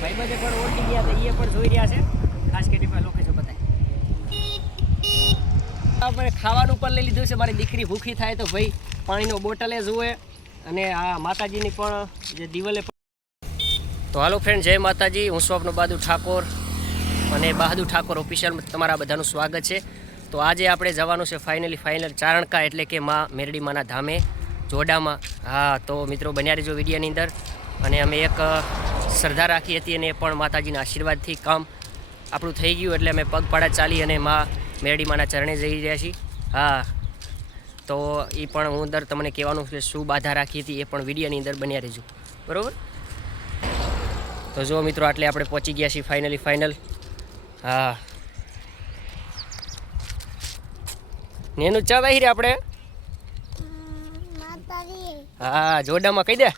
ભાઈબંધે પણ ઓળખી ગયા તો એ પણ જોઈ રહ્યા છે. ખાસ કરીને લોકેશન બતાય. આપણે ખાવાનું પણ લઈ લીધું છે. મારી દીકરી ભૂખી થાય તો ભાઈ પાણીનો બોટલે જુએ અને આ માતાજીની પણ જે દિવાલે. તો હાલો ફ્રેન્ડ, જય માતાજી. હું સ્વપ્ન બહાદુર ઠાકોર અને બહાદુર ઠાકોર ઓફિશિયલ તમારા બધાનું સ્વાગત છે. તો આજે આપણે જવાનું છે ફાઇનલ ચારણકા, એટલે કે માં મેરડી માના ધામે જોડામાં. હા, તો મિત્રો બન્યા રહેજો વિડીયોની અંદર. અને અમે એક શ્રદ્ધા રાખી હતી અને એ પણ માતાજીના આશીર્વાદથી કામ આપણું થઈ ગયું, એટલે અમે પગપાળા ચાલી અને માં મેરડી માના ચરણે જઈ રહ્યા છીએ. હા, તો એ પણ હું અંદર તમને કહેવાનું કે શું બાધા રાખી હતી એ પણ વિડીયોની અંદર બન્યા રહેજો, બરાબર. તો જો મિત્રો, આટલે આપણે પહોંચી ગયા છીએ ફાઇનલ. હા, નેનું ચા વાહી રે આપણે. હા, જોડામાં કહી દે.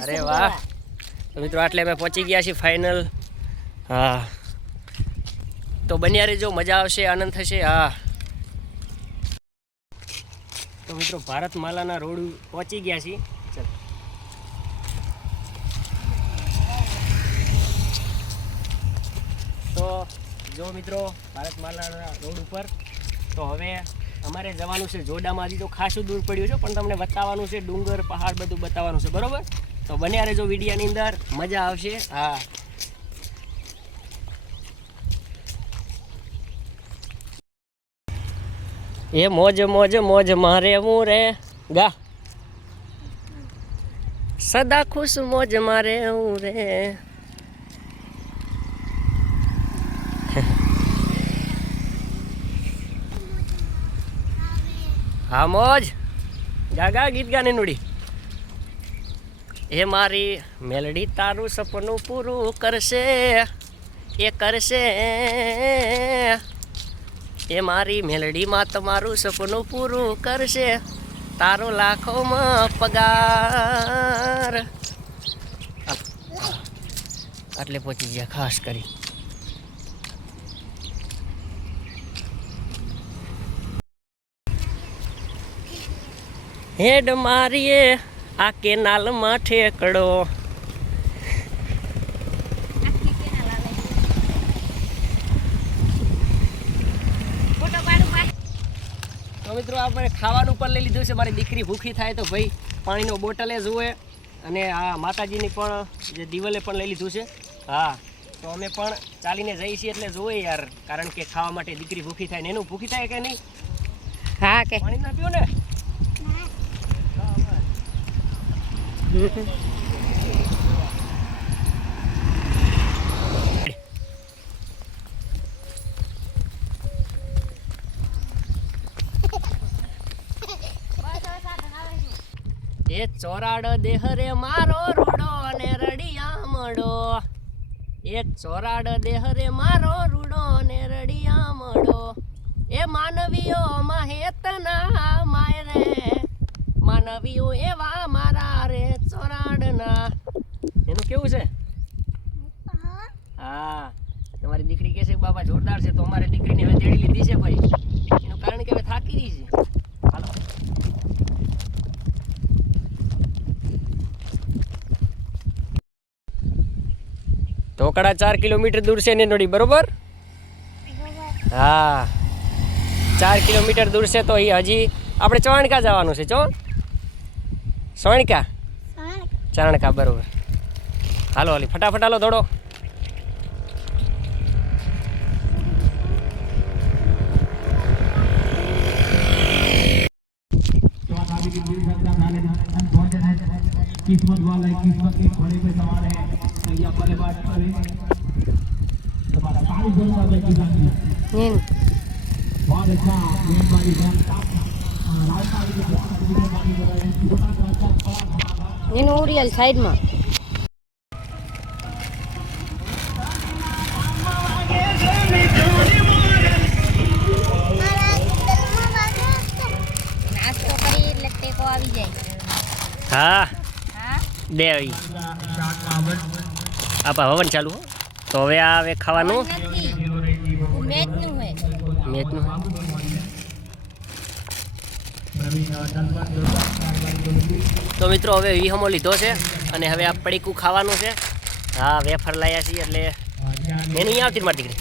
અરે વાહ. તો મિત્રો, આટલે અમે પહોંચી ગયા છીએ ફાઇનલ. હા, તો બન્યા રહેજો, મજા આવશે, આનંદ થશે. હા, તો મિત્રો ભારતમાલાના રોડ પહોંચી ગયા છીએ. ચાલ, તો જો મિત્રો ભારતમાલાના રોડ ઉપર. તો હવે અમારે જવાનું છે જોડામાં. હજી તો ખાસું દૂર પડ્યું છે, પણ તમને બતાવવાનું છે, ડુંગર પહાડ બધું બતાવવાનું છે, બરોબર. તો બન્યા રહેજો વિડીયોની અંદર, મજા આવશે. હા, એ મોજ મારે હું રે ગા, સદા ખુશ મોજ મારે હું રે. હા, મોજ ગાગા ગીત ગાને નુડી. એ મારી મેલડી તારું સપનું પૂરું કરશે, એ કરશે. એ મારી મેલડીમાં તમારું સપનું પૂરું કરશે, તારો લાખોમાં પગાર. આટલે પહોંચી ગયા ખાસ કરી. હેડ મારીએ આ કેનાલમાં ઠેકડો. તો મિત્રો, આપણે ખાવાનું પણ લઈ લીધું છે. મારી દીકરી ભૂખી થાય તો ભાઈ પાણીનો બોટલે જુએ અને આ માતાજીની પણ જે દિવાલે પણ લઈ લીધું છે. હા, તો અમે પણ ચાલીને જઈએ છીએ એટલે જોઈએ યાર, કારણ કે ખાવા માટે દીકરી ભૂખી થાય ને. એનું ભૂખી થાય કે નહીં? હા, કે પાણી ના પીવું ને. એ ચોરાડ દેહ રે મારો રૂડો ને રડિયા મળો. એ ચોરાડ દેહ રે મારો રૂડો ને રડિયા મળો. એ માનવીઓ માહેતના માય રે, માનવીઓ એવા મારા રે ચોરાડના. એનું કેવું છે? હા, તમારી દીકરી કહે છે કે બાબા જોરદાર છે, તો અમારી દીકરીને હવે તેડી લીધી છે ભાઈ. એનું કારણ કે હવે થાકી રહી છે. હાલો, ઢોકળા 4 કિલોમીટર દૂર છે ને નોડી, બરોબર. હા, 4 કિલોમીટર દૂર છે. તો એ હજી આપણે ચણકા જવાનું છે. ચારણકા, બરોબર. હાલો હાલી ફટાફટ હાલો, દોડો. किस्मत वाला किस्मत के घोड़े पे सवार है, या बल्लेबाज पर तुम्हारा तारीफ करना है कि जानी बहुत अच्छा मेहरबानी है राजस्थान की बहुत मेहरबानी कर रहे हैं. छोटा बड़ा इन ओरियल साइड में नाश्तो કરી એટલે ટેકો આવી જાય. હા, દે આવી આપા હવન ચાલુ. તો હવે આ હવે ખાવાનું મેચનું તો મિત્રો હવે વિહમો લીધો છે અને હવે આ પડીકું ખાવાનું છે. હા વેફર લાયા છીએ એટલે મેં નહીં આવતી મારી દીકરી.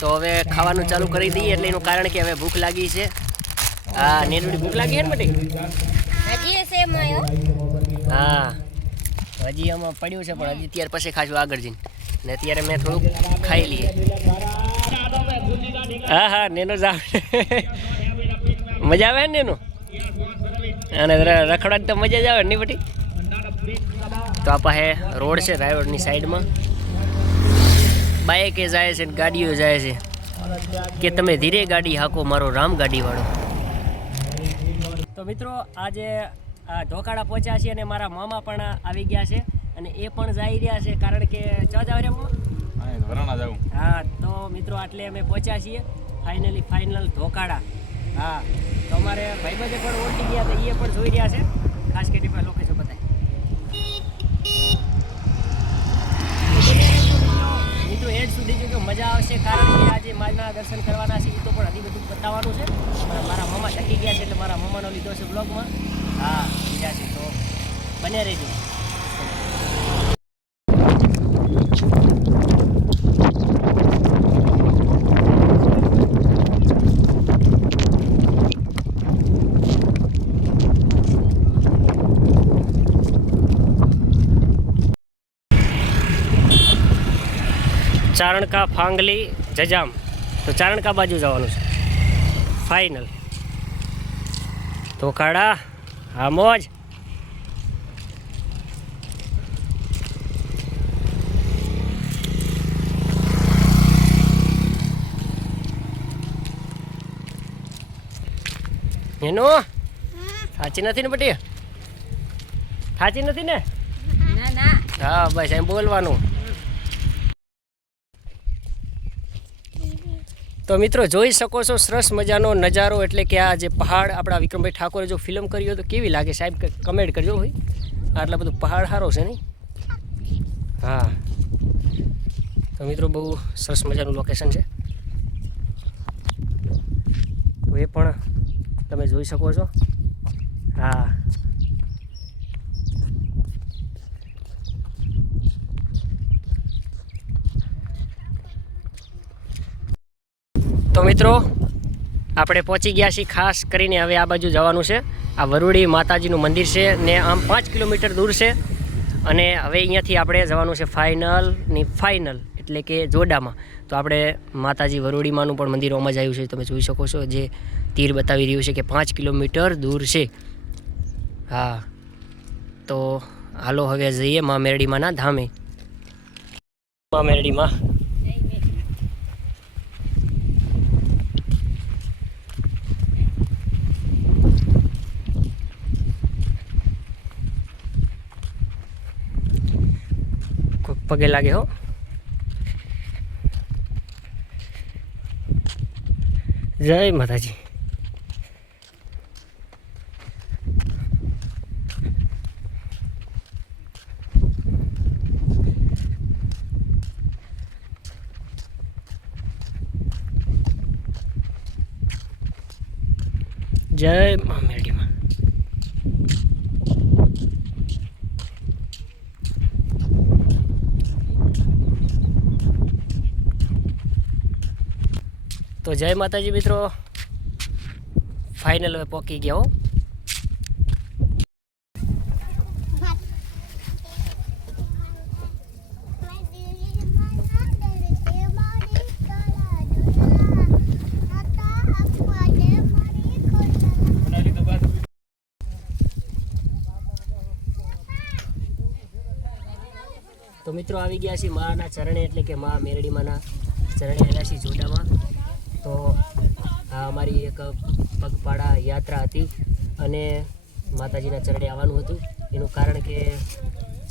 તો હવે ખાવાનું ચાલુ કરી દઈએ એટલે એનું કારણ કે હવે ભૂખ લાગી છે. હા નેનુડી ભૂખ લાગી છે ને બટી? હા હજી આમાં પડ્યું છે પણ હજી અત્યારે પછી ખાશું આગળ જઈને ને અત્યારે મેં થોડુંક ખાઈ લઈએ. હા હા નેનો જ આવે મજા આવે ને નેનું અને રખડવાની તો મજા જ આવે ને બટી. તો આ પાસે રોડ છે રાયરોડની સાઈડમાં બાઇકે જાય છે ને ગાડીઓ જાય છે કે તમે ધીરે ગાડી હાકો મારો રામ ગાડીવાળો. તો મિત્રો આજે આ ઢોકાળા પહોંચ્યા છે અને મારા મામા પણ આવી ગયા છે અને એ પણ જઈ રહ્યા છે કારણ કે ચા જાવ રહ્યા મામા? હા તો મિત્રો આટલે અમે પહોંચ્યા છીએ ફાઇનલ ઢોકાળા. હા તો અમારે ભાઈબંધે પણ ઓળખી ગયા તો એ પણ જોઈ રહ્યા છે. ખાસ કરીને લોકેશન બતાવી મિત્રો એડ સુધી જોજો મજા આવશે કારણ કે આજે માના દર્શન કરવાના છે એ તો પણ હજી બધું બતાવવાનું છે. મારા મામા થકી ગયા છે એટલે મારા મામાનો લીધો છે બ્લોગમાં. હા બીજા છે તો બને રહેજો. ચારણકા ફાંગલી જજામ તો ચારણકા બાજુ જવાનું છે ફાઇનલ. ઢોકાળા હા મોજ. એનું સાચી નથી ને બટી? સાચી નથી ને? હા બસ એમ બોલવાનું. તો મિત્રો જોઈ શકો છો સરસ મજાનો નજારો એટલે કે આ જે પહાડ આપણા વિક્રમભાઈ ઠાકોરે જો ફિલ્મ કરી હોય તો કેવી લાગે સાહેબ કમેન્ટ કરજો ભાઈ. આટલા બધું પહાડ સારો છે નહીં? હા તો મિત્રો બહુ સરસ મજાનું લોકેશન છે તો એ પણ તમે જોઈ શકો છો. હા તો મિત્રો આપણે પહોંચી ગયા છીએ. ખાસ કરીને હવે આ બાજુ જવાનું છે. આ વરુડી માતાજીનું મંદિર છે ને આમ 5 કિલોમીટર દૂર છે અને હવે અહીંયાથી આપણે જવાનું છે ફાઇનલ એટલે કે જોડામાં. તો આપણે માતાજી વરુડીમાંનું પણ મંદિર ઓમાં જ આવ્યું છે તમે જોઈ શકો છો જે તીર બતાવી રહ્યું છે કે 5 કિલોમીટર દૂર છે. હા તો હાલો હવે જઈએ મા મેરડીમાંના ધામે. મા મેરડીમાં પગે લાગે હો. જય માતાજી. જય મા મેરડીમાં. તો જય માતાજી મિત્રો ફાઇનલ હવે પહોંચી ગયા હો. તો મિત્રો આવી ગયા છીએ માના ચરણે એટલે કે મા મેરડીમાંના ચરણે આવ્યા છીએ જોડામાં. તો આ અમારી એક પગપાળા યાત્રા હતી અને માતાજીના ચરણે આવવાનું હતું. એનું કારણ કે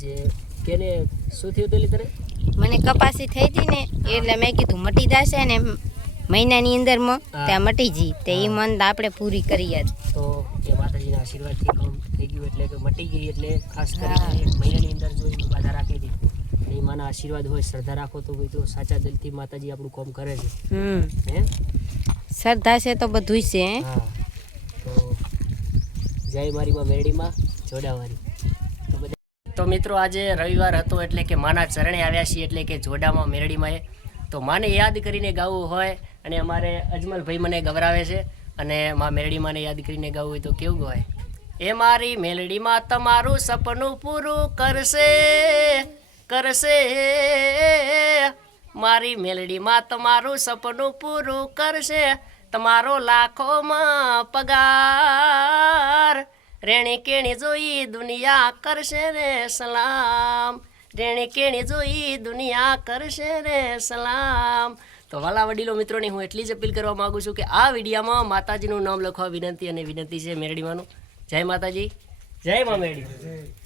જે કેને શું થયું હતું લીધે મને કપાસી થઈ હતી ને એટલે મેં કીધું મટી જશે ને મહિનાની અંદરમાં ત્યાં મટી જઈ તે એ મન આપણે પૂરી કરી જ. તો એ માતાજીના આશીર્વાદથી કામ થઈ ગયું એટલે કે મટી ગઈ એટલે ખાસ કરીને મહિનાની અંદર જો બાધા રાખી હતી એ માના આશીર્વાદ હોય શ્રદ્ધા રાખો તો ભાઈ તો સાચા દિલથી માતાજી આપણું કામ કરે છે. હે શ્રદ્ધા છે તો બધું છે. હા તો જય મારી માં મેરડીમાં જોડાવાળી તો મિત્રો આજે રવિવાર હતો એટલે કે માના ચરણે આવ્યા છીએ એટલે કે જોડામાં મેરડીમાં તો માને યાદ કરીને ગાવું હોય અને અમારે અજમલભાઈ મને ગવરાવે છે અને માં મેરડીમાંને યાદ કરીને ગાવું હોય તો કેવું હોય એ મારી મેલડીમાં તમારું સપનું પૂરું કરશે કરશે મારી મેલડીમાં તમારું સપનું પૂરું કરશે તમારો લાખોમાં પગાર રેણી કેણી જોઈ દુનિયા કરશે રે સલામ રેણી કેણી જોઈ દુનિયા કરશે રે સલામ તો વાલા વડીલો મિત્રોની હું એટલી જ અપીલ કરવા માગું છું કે આ વિડીયામાં માતાજીનું નામ લખવા વિનંતી અને વિનંતી છે મેરડીમાંનું જય માતાજી જય મા મેરડી